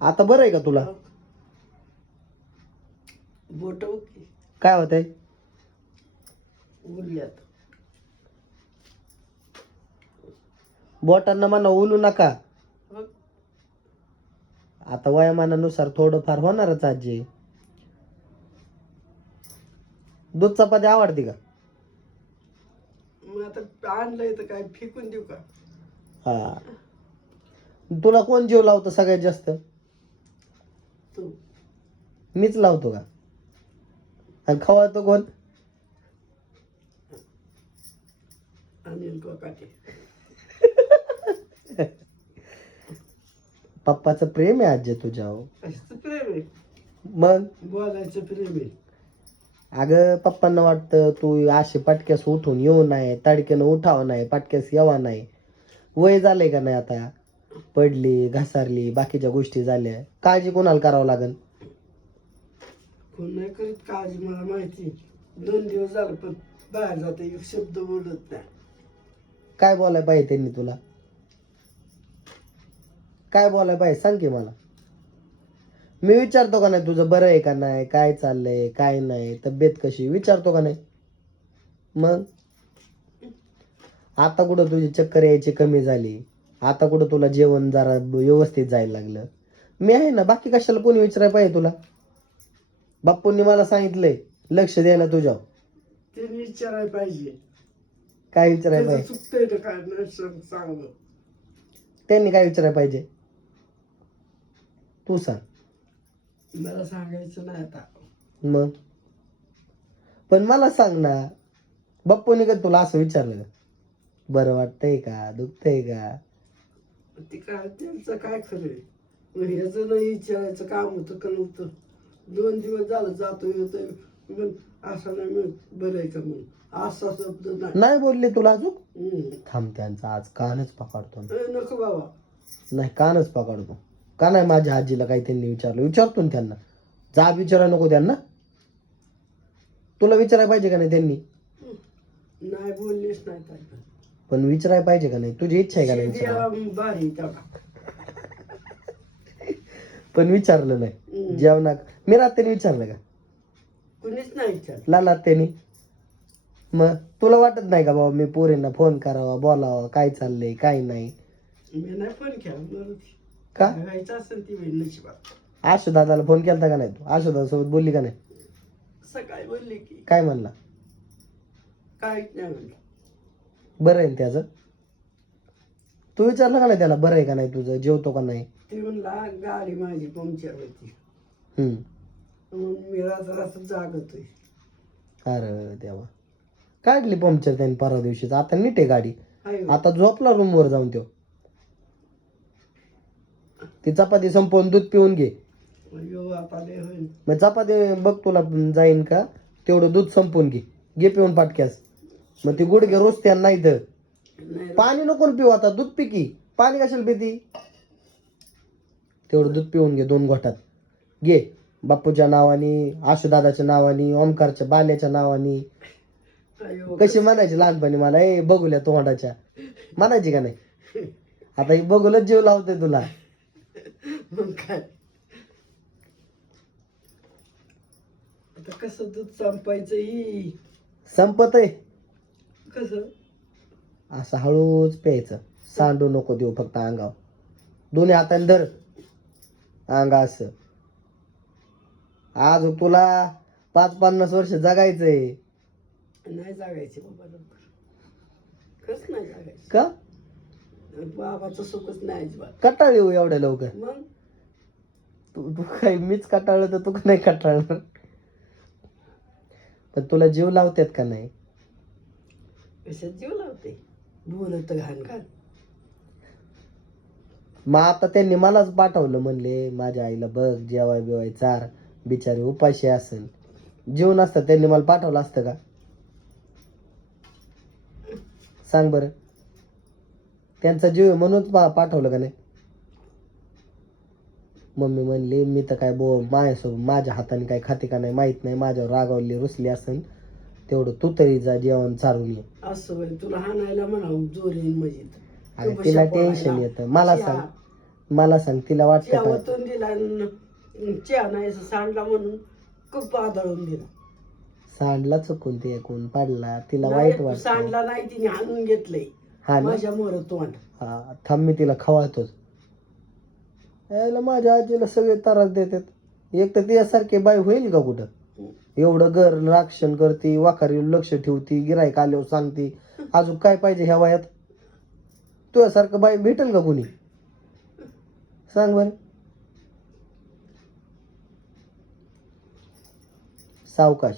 आता बरं आहे का तुला? बोट काय होतंय? उरल्यात बोटांना म्हणा उलू नका. आता वयामानानुसार थोडंफार होणारच आजी. दूध चपाती आवडते का? मग आता आणलंय तर काय फेकून देऊ का? हा. तुला कोण जीव लावतो सगळ्यात जास्त? मीच लावतो का? आणि खवातो कोण? पप्पाचं प्रेम आहे आजी तुझ्यावर. असं प्रेम आहे? मग? बोलायचं प्रेम आहे. अगं पप्पांना वाटतं तू असे पटक्यास उठून येऊ नाही तडक्यानं उठावं नाही पटक्यास यावा नाही. वय झालंय का नाही आता? पडली घसारली बाकीच्या गोष्टी झाल्या. काळजी कोणाला करावं लागेल कोण नाही करीत काळजी मला माहिती दोन दिवस झालं पण बाहेर जाते एक शब्द बोलत नाही. काय बोलाय पाहिजे त्यांनी तुला? काय बोलाय पाहिजे सांग की मला. मी विचारतो का नाही तुझं बरं आहे का नाही काय चाललंय काय नाही तब्येत कशी विचारतो का नाही? मग? आता कुठं तुझी चक्कर यायची कमी झाली? आता कुठं तुला जेवण जरा व्यवस्थित जायला लागलं? मी आहे ना बाकी कशाला कोणी विचारायला पाहिजे तुला? बाप्पूंनी मला सांगितलंय लक्ष द्यायला तुझ्या विचारायला पाहिजे. काय विचारायला त्याचं पाहिजे? चुकतंय तर काय? नाही सांग सांग. त्यांनी काय विचारायला पाहिजे? तू सांग. मला सांगायचं नाही आता. मग? पण मला सांग ना बाप्पूने का तुला असं विचारलं? का बरं वाटतंय का? दुखतंय का? ते काय त्यांचं काय खरंय मग ह्याचं नाही विचारायचं काम होतं का नव्हतं दोन दिवस झालं जातो येतोय. मग असं नाही मग बरं आहे का मग? असा शब्द नाही. नाही बोलले तुला अजून? हम्म. थांब त्यांचा आज कानच पकडतो. मी. ए, नको बाबा. नाही कानच पकडतो. का नाही माझ्या आजीला काही त्यांनी विचारलं? विचारतो ना त्यांना. जा विचारा नको त्यांना. तुला विचारायला पाहिजे का नाही त्यांनी? नाही बोललेच नाही काय पण विचारायला पाहिजे का नाही? तुझी इच्छा आहे का नाही विचारायला? भारी तेवढा पण विचारलं नाही. हम्म. जेवणा मी रात्री विचारलं का? कुणीच नाही लाला त्यांनी मग तुला वाटत नाही का बाबा मी पोरींना फोन करावा बोलावा काय चाललंय काय नाही? मी का? व्हायचं असेल ती होईल नशिबात. आशू दादाला फोन केलता का नाही तू? आशू दादा सोबत बोलली का नाही? सकाळी बोलले की. काय म्हणला? काहीच नाही म्हणलं. बरं आहे ना त्याचं? तू विचारलं का नाही त्याला बरं आहे का नाही तुझं? जेवतो का नाही? ते म्हणला गाडी माझी पंक्चर होती हम्म. मग मी रात्र रात्र जागतोय. अरे देवा. काढली पंक्चर त्याने परवा दिवशीच. आता नीट आहे गाडी. आता झोपला रूमवर जाऊन तो ती चपाती संपवून दूध पिऊन घे. अयो आता लय होईल मग चपाती बघ तुला जाईन का? तेवढं दूध संपवून घे. घे पिऊन पाटक्यास. मग ती गुडघे रोज त्या नाही तर नाही पाणी नको ना पिऊ आता दूध पी की. पाणी कशाला पिती? तेवढं दूध पिऊन घे दोन घोटात. घे. बापूच्या नावानी आशुदादाच्या नावानी ओमकारच्या बाल्याच्या नावानी. कशी म्हणायची लहानपणी मला ए बघूल्या तोंडाच्या. म्हणायची का नाही? आता ही बघूलच जीव लावते तुला. मग काय? आता कसं दूध संपायचं ही? संपत आहे कसं असं हळूच प्यायचं. सांडू नको देऊ फक्त अंगावर. दोन्ही हाताने धर. अंगा असं. आज तुला पाच पन्नास वर्ष जगायचंय. नाही जागायचे बाबा लवकर. नाही जागायचं? का? बाबाचं सुखच नाही अजिबात. कटाळी हो एवढ्या लवकर. मग? तू तू काही मीच कटाळलं तर तू का नाही कटाळणार? पण तुला जीव लावतात का नाही? कशात जीव लावते? बोलत घाण घाण मग आता त्यांनी मलाच पाठवलं म्हणले माझ्या आईला बघ जेवाय बिवाय चार बिचारी उपाशी असेल. जीव नसतं त्यांनी मला पाठवलं असतं का? सांग बरं. त्यांचा जीव पा- पाठवलं का नाही? मम्मी म्हणली मी तर काय बो माझ्यासोबत माझ्या हाताने काय खाते का नाही माहीत नाही माझ्यावर रागावली रुसली असेल तेवढं तू तरी जा जेवण चारून ये असं होय तुला हाणायला म्हणावं जोर मजेत अरे तिला टेन्शन येतं. मला सांग मला सांग तिला वाटतं का? दिला आणि चहा नाही असं सांडला म्हणून खूप आदळून दिला. सांडला चुकून ते एकूण पाडला. तिला वाईट नाही, वाटत. सांडला नाही तिने आणून घेतलंय. हा ना माझ्या मोर तोंड. हा थांब मी तिला खवाळतोच. यायला माझ्या आजीला सगळे त्रास देतात. एक तर तिच्यासारखी बाई होईल का कुठं? एवढं घर राक्षण करते वाखारी लक्ष ठेवती गिरायक आल्यावर सांगते अजून काय पाहिजे ह्या वयात? तुझ्यासारखं बाई भेटेल का कुणी? सांग बर. सावकाश.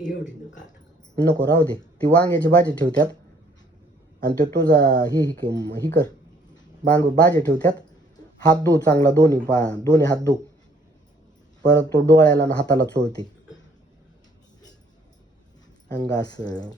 एवढी नका आता. नको राहू दे. ती वांग्याची भाजी ठेवत्यात. आणि तो तुझा ही ही ही कर. बांग भाजी ठेवत्यात हात धू चांगला दोन्ही पा दोन्ही हात धू. परत तो डोळ्याला आणि हाताला चोळते. अंगास. असं